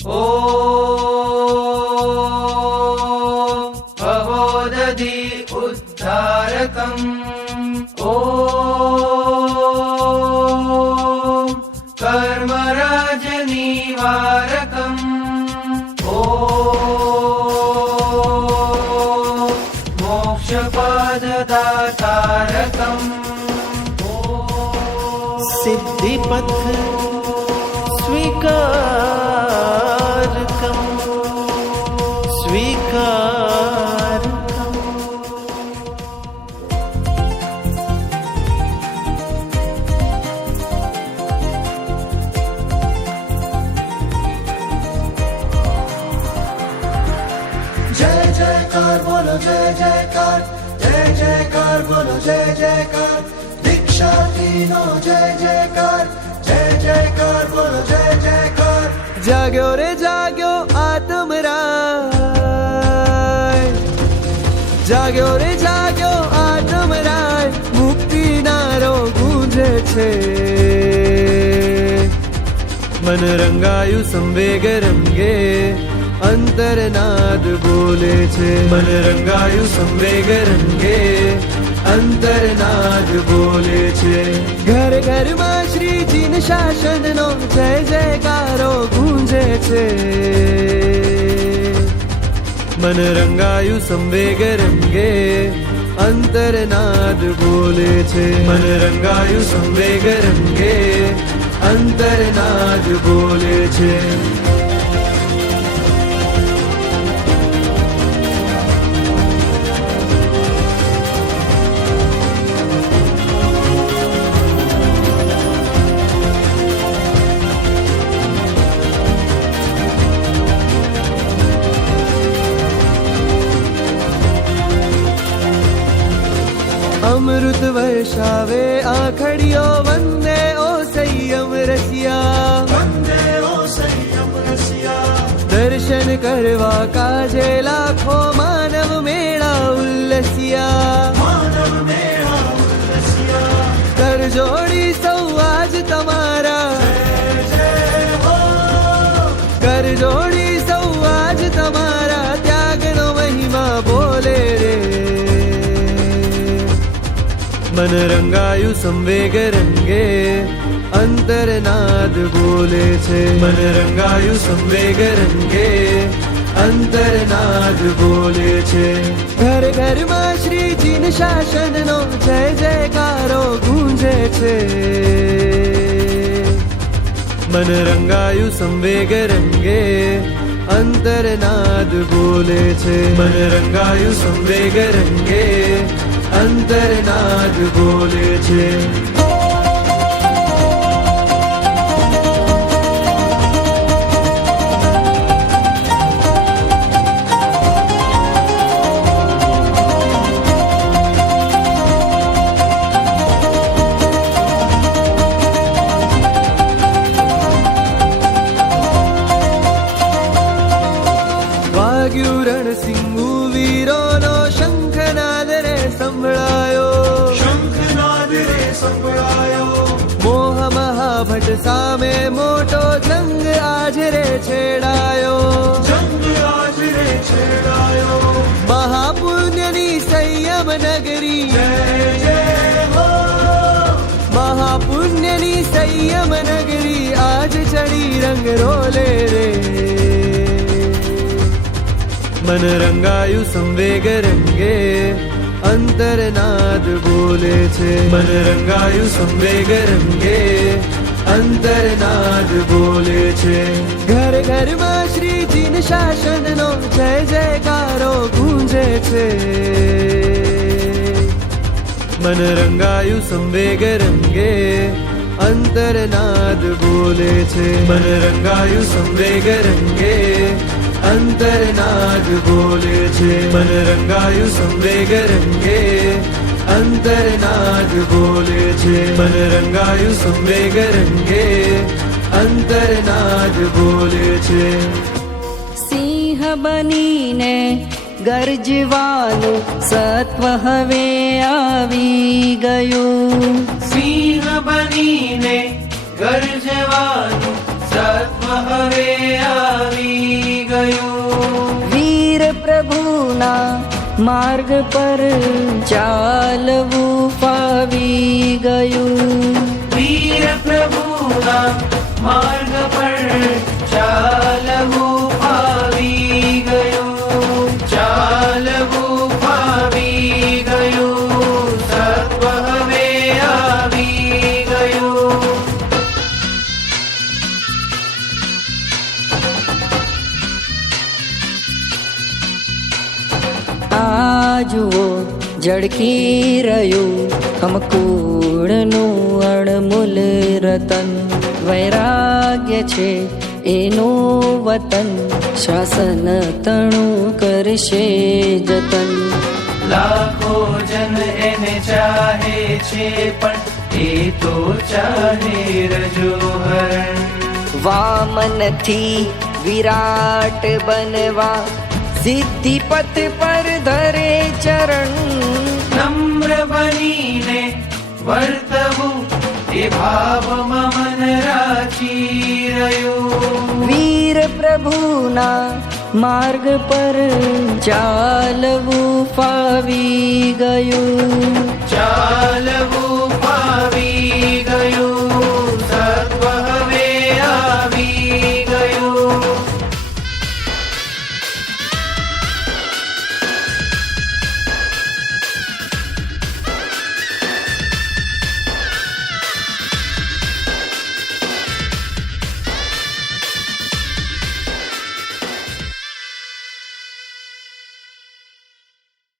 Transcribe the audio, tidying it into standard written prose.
ॐ भवोदधि उद्धारकम् ॐ कर्मराजनिवारकम् ॐ मोक्षपददातारकम् सिद्धिपथ स्वीकारकम् स्वीकारकम्। जय जयकार बोलो जय जयकार, जय जयकार बोलो जय जयकार, दीक्षा तीनों जय जयकार, जय जयकार बोलो जय जयकार। जाग्यो रे जाग्यो आत्मराय, जाग्यो रे जाग्यो आत्मराय, मुक्ति नारो गूंजे छे। मन रंगायु संवेग रंगे, अंतरनाद बोले छे। मन रंगायु संवेग रंगे, अंतरनाद बोले छे। घर घर में श्रीजी न शासन नो जय जयकारो गूंजे छे। मन रंगायु संवेग रंगे, अंतरनाद बोले छे। मन रंगायु संवेग रंगे, अंतरनाद बोले छे। अमृत वर्षावे आखड़ियो वंदे ओ संयम रसिया, वंदे ओ संयम रसिया। दर्शन करवा काजे लाखो मानव मेळा उल्लसिया, मानव मेळा उल्लसिया। कर जोड़ी सौ आज तमारा, जय जय हो। कर जोड़ी सौ आज तमारा, त्यागनो महिमा बोले रे। मन रंगायु संवेग रंगे, अंतरनाद बोले छे। मन रंगायु संवेग रंगे, अंतरनाद बोले छे। घर घर में श्रीजी न शासन नो जय जयकारो गूंजे छे। मन रंगायु संवेग रंगे, अंतरनाद बोले छे। मन रंगायु संवेग रंगे, अंतरनाद बोले छे। વાગ્યું રણસિંહુ વીરોનો શંખનાદ રે સંભળાયો, शंखनाद रे संभळायो। મોહ મહાભટ સામે મોટો જંગ આજ રે છેડાયો। जंग आज रे छेड़ायो। મહાપુણ્યની સંયમ નગરી, जय जय हो। મહાપુણ્યની સંયમ નગરી, આજ ચડી રંગ રોલે રે। मन रंगायु संवेग रंगे, अंतरनाद बोले छे। मन रंगायु संवेग रंगे, अंतरनाद बोले छे। घर घर में श्रीजी न शासन नो जय जयकारो गूंजे छे। मन रंगायु संवेग रंगे, अंतरनाद बोले छे। मन रंगायु संवेग रंगे, अंतरनाद बोले छे। मन रंगायु संवेग रंगे, अंतरनाद बोले छे। मन रंगायु संवेग रंगे, अंतरनाद बोले छे। सिंह बनीने ગરજવાનું સત્વ હવે આવી ગયું. સિંહ બનીને ગરજવાનું સત્વ હવે આવી પ્રભુના માર્ગ પર ચાલવું ફાવી ગયું. વીર પ્રભુના માર્ગ પર ચાલવું ફાવી ગયું. ચાલવું ફાવી ગયું. સત્વ હવે આવી ગયું. આ જુઓ ઝળકી રહ્યું કમકૂળનું અણમૂલ રતન. વૈરાગ્ય છે એનું વતન, શાસન તણું કરશે જતન. લાખો જન એને ચાહે છે પણ એ તો ચાહે રજોહરણ. વામનથી વિરાટ બનવા સિદ્ધિ પથ પર ધરે ચરણ. નમ્ર બનીને વર્તવું એ ભાવમાં મન રાચી રહ્યું. વીર પ્રભુના માર્ગ પર ચાલવું ફાવી ગયું. ચાલવું